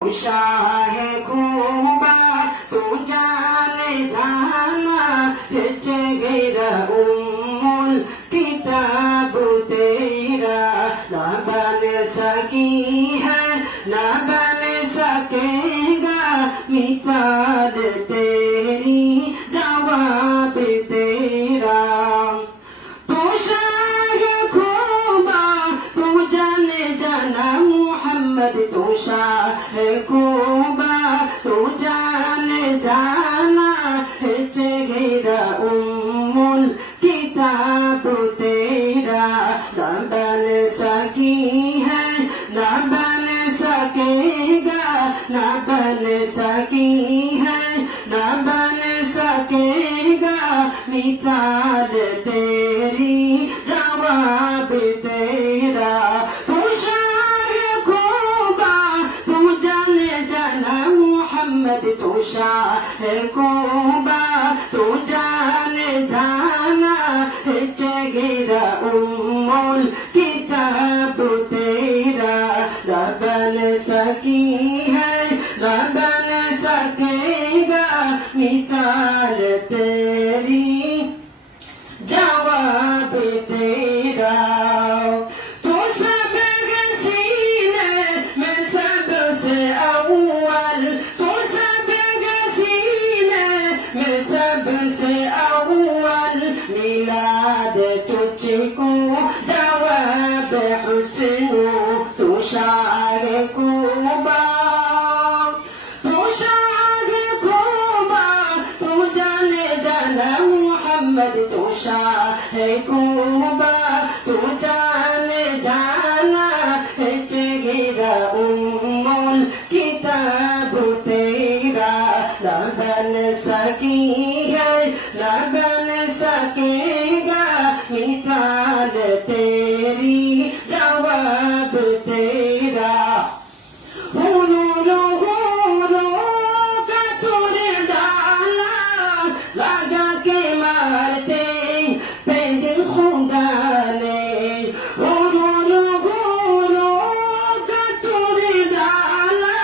शाह खूबा तू जाने जाना चेहरा उम्मुल किताब तेरा ना बन सकी है ना बन सकेगा मिसाल तेरी जवाब तेरा तू शाह खूबा तू जाने जाना मोहम्मद तू शाह खूबा तू जाने जाना चेहरा उम्मुल किताब तेरा ना बन सकी है ना बन सकेगा ना बन सकी है ना बन सकेगा मिसाल तेरी जवाब तेरा तू शाह खूबा तू जाने जाना मोहम्मद तू शाह खूबा तू जाने जाना चेहरा उम्मुल किताब तेरा ना बन सकी है ना बन सकेगा मिसाल तेरी जवाब तेरा तू सब सीने में सबसे अव्वल तू सब सीने में सबसे अव्वल मिलाद तुझको जवाब हुस्न तू शाह खूबा तू शाह खूबा तू जाने जाना मोहम्मद तू शाह खूबा तू जाने जाना चेहरा उम्मुल किताब तेरा ना बन सकी है ना बन सकेगा मिसाल तेरी जवाब तेरा हुरूरो का तूने डाला लगा के मारते पेंदिल खुदा ने हुरूरो का तूने डाला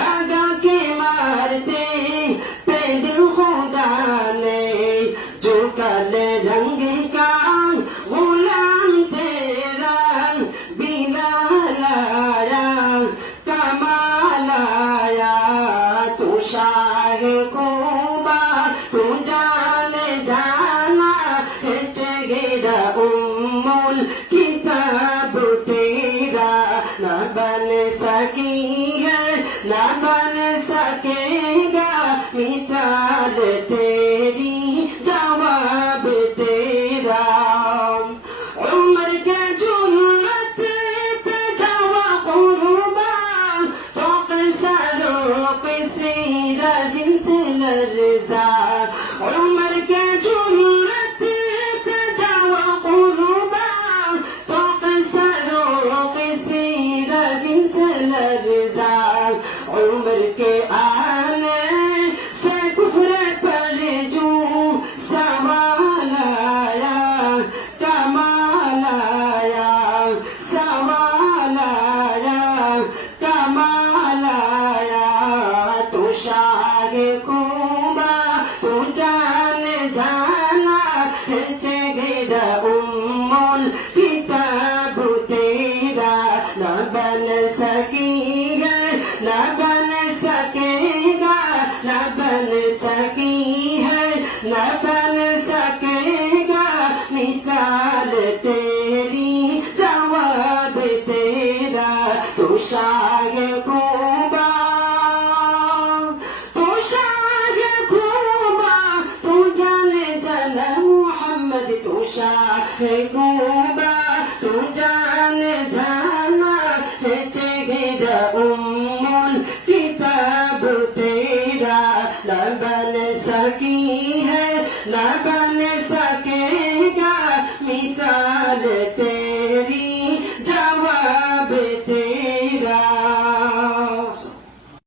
लगा के मारते पेंदिल खुदा ने जो काले रंग का गुलाम तेरा बिना लाया कमाल आया तू शाह खूबा तू जाने जाना चेहरा उम्मुल किताब तेरा ना बन सकी है ना बन सकेगा मिसाल तेरी जवाब तेरा उम्र के जुर्रत पे जवा कुर्बा तो किसरो किसीरा जिनसे लर्जा उम्र के जुर्रत पे जवा कुर्बा तो किसरो किसीरा जिनसे लर्जा उम्र के आने से कुफ्र पर जो सवाल आया कमाल आया सवाल आया कमाल आया तू शाह खूबा तू जाने जाना चेहरा उम्मुल किताब तेरा ना बन सकी है ना बन सकेगा ना बन सकी है ना बन सकेगा मिसाल तेरी जवाब तेरा तू शाह खूबा तू शाह खूबा तू जाने जाना मोहम्मद तू शाह खूबा तू जाने जाना चेहरा उम्मुल किताब तेरा ना बन सकी है ना बन